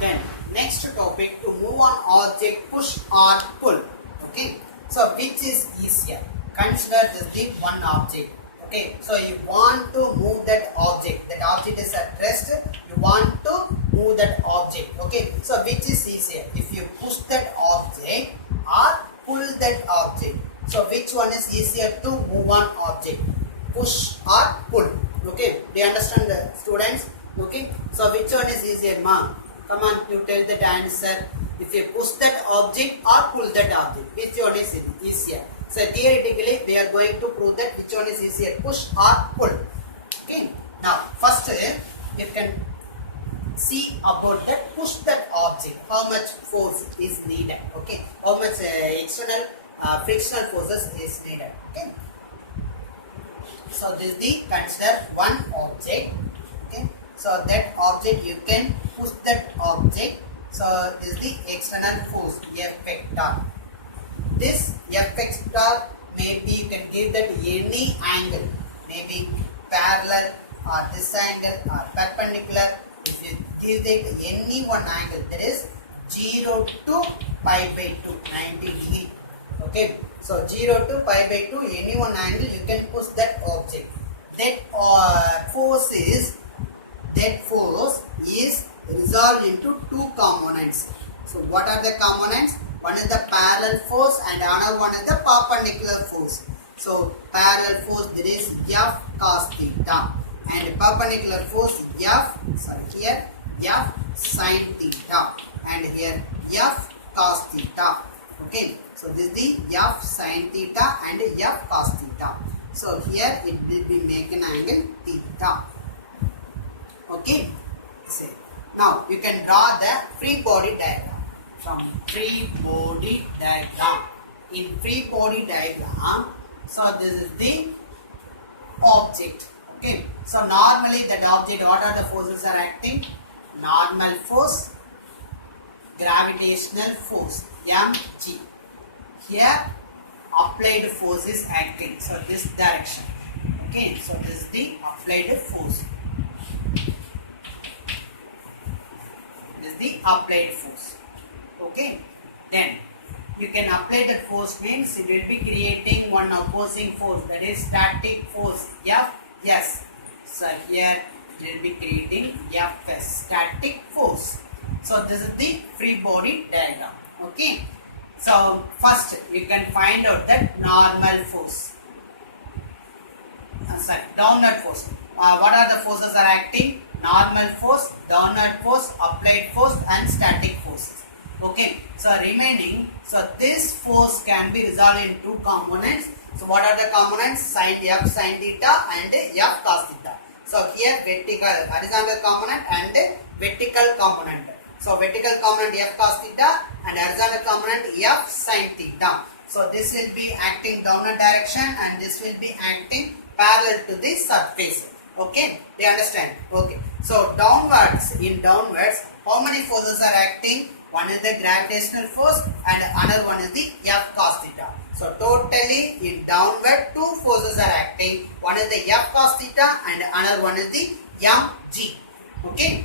Then next topic, to move on object, push or pull. Okay, so which is easier? Consider this the one object. Okay, so you want to move that object. That object is at rest. You want to move that object. Okay, so which is easier? If you push that object or pull that object. So which one is easier to move on object? Push or pull? Okay, do you understand, the students? Okay, so which one is easier, ma? Come on, you tell that answer. If you push that object or pull that object, which one is easier? So theoretically, we are going to prove that which one is easier, push or pull. Okay. Now, first you can see about that push that object. How much force is needed? Okay. How much external frictional forces is needed? Okay. So this is the consider one object. Okay. So that object you can push that object. So this is the external force F vector. This F vector, maybe you can give that any angle, maybe parallel or this angle or perpendicular. If you give that any one angle, that is 0 to pi by 2, 90 degree. Okay, so 0 to pi by 2, any one angle you can push that object. That force is resolved into two components. So what are the components? One is the parallel force and another one is the perpendicular force. So parallel force, there is F cos theta, and perpendicular force F sin theta, and here F cos theta. Okay, so this is the F sin theta and F cos theta. So here it will be make an angle theta. Okay, say now you can draw the free body diagram. From free body diagram. In free body diagram, so this is the object. Okay, so normally that object, what are the forces are acting? Normal force, gravitational force, mg. Here applied force is acting, so this direction. Okay, so this is the applied force. This is the applied force. Okay, then you can apply that force, means it will be creating one opposing force, that is static force Fs. So here it will be creating Fs, static force. So this is the free body diagram. Okay, so first you can find out that normal force, downward force. What are the forces are acting? Normal force, downward force, applied force and static forces. Okay, so remaining, so this force can be resolved in two components. So what are the components? Sin F sin theta and F cos theta. So here vertical, horizontal component and vertical component. So vertical component F cos theta and horizontal component F sin theta. So this will be acting downward direction and this will be acting parallel to the surface. Okay, do you understand? Okay, so downwards, in downwards, how many forces are acting? One is the gravitational force and another one is the F cos theta. So totally in downward, two forces are acting. One is the F cos theta and another one is the mg. Okay.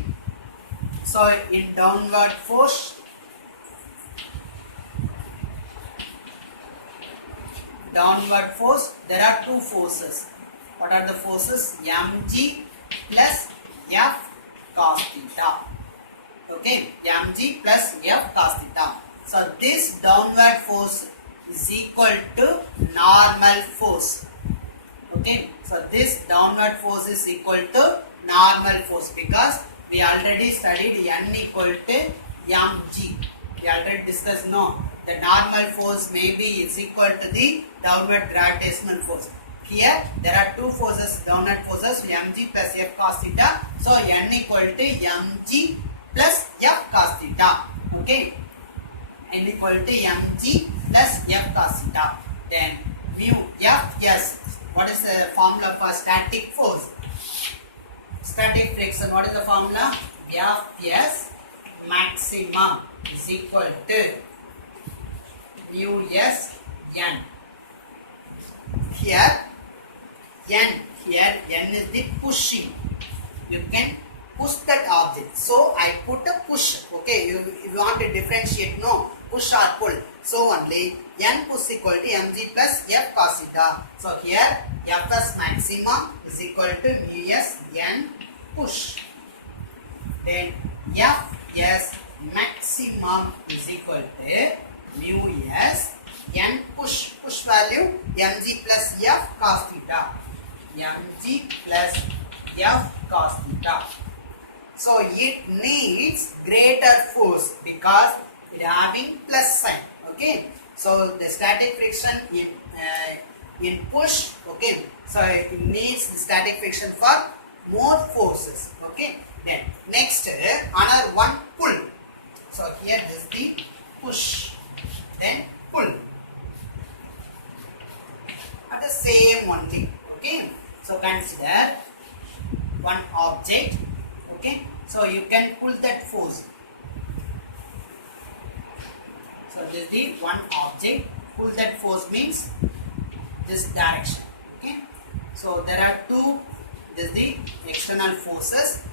So in downward force, there are two forces. What are the forces? Mg plus F cos theta. Okay, mg plus F cos theta. So this downward force is equal to normal force. Okay, so this downward force is equal to normal force, because we already studied n equal to mg. We already discussed, no, the normal force maybe is equal to the downward gravitational force. Here there are two forces, downward forces, mg plus F cos theta. So n equal to mg plus F cos theta. Okay, n equal to mg plus F cos theta. Then mu Fs. What is the formula for static force? Static friction. What is the formula? Fs maximum is equal to mu s n. Here n is the pushing. You can push that object. So I put a push. Okay, you want to differentiate, no, push or pull. So only n push equal to mg plus f cos theta. So here fs maximum is equal to mu s n push. Then fs maximum is equal to mu s n push. Push value mg plus f cos theta. mg plus f cos theta. So it needs greater force because it having plus sign. Okay. So the static friction in push. Okay. So it needs the static friction for more forces. Okay. Then next another one pull. So here this is the push. Then pull. At the same only. Okay. So consider one object. Okay, so you can pull that force. So this is the one object. Pull that force means this direction. Okay, so there are two. This is the external forces.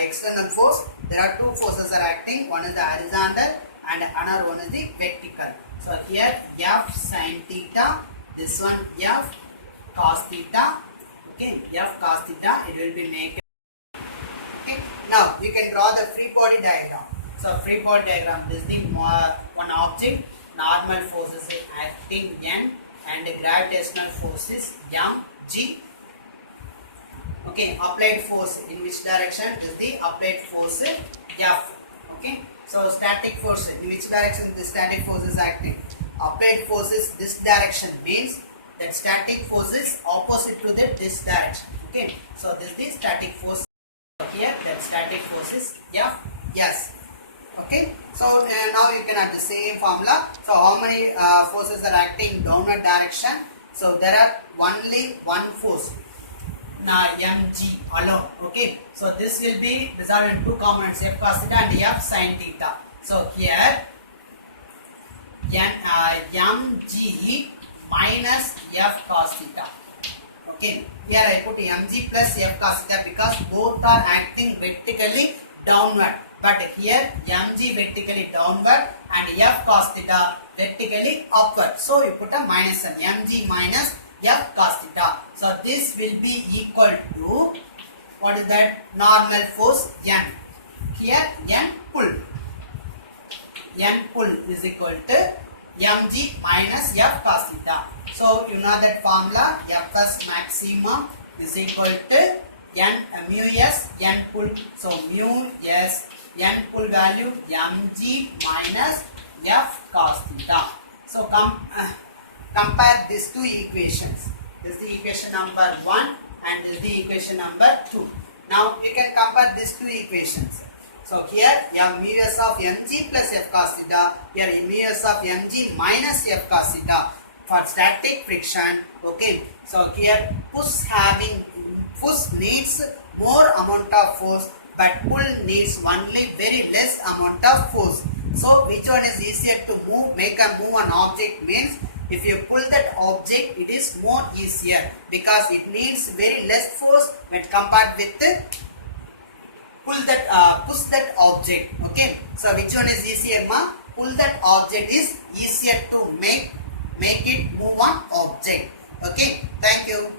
External force. There are two forces are acting. One is the horizontal and another one is the vertical. So here f sin theta. This one f cos theta. Okay, f cos theta. It will be negative. Okay. Now you can draw the free body diagram. So free body diagram, this is the one object, normal forces acting n and gravitational forces m g. Okay, applied force in which direction? This is the applied force f. Okay, so static force in which direction the static force is acting? Applied forces this direction means that static force is opposite to this direction. Okay, so this is the static force. Here that static force is F. Yes. Okay. So now you can have the same formula. So how many forces are acting downward direction? So there are only one force. Now mg alone. Okay. So this will be dissolved in two components, f cos theta and f sin theta. So here mg minus f cos theta. Okay, here I put mg plus f cos theta because both are acting vertically downward. But here mg vertically downward and f cos theta vertically upward. So you put a minus n, mg minus f cos theta. So this will be equal to, what is that? Normal force n. Here n pull. N pull is equal to mg minus f cos theta. So you know that formula, fs maximum is equal to mu s n pull. So mu s n pull value mg minus f cos theta. So compare these two equations. This is the equation number 1 and this is the equation number 2. Now you can compare these two equations. So here mu s of mg plus f cos theta, here mu s of mg minus f cos theta. For static friction, okay, so here push needs more amount of force, but pull needs only very less amount of force. So which one is easier to move? Make an object means if you pull that object, it is more easier because it needs very less force when compared with push that object. Okay, so which one is easier, ma? Pull that object is easier to make it move on object. Okay, thank you.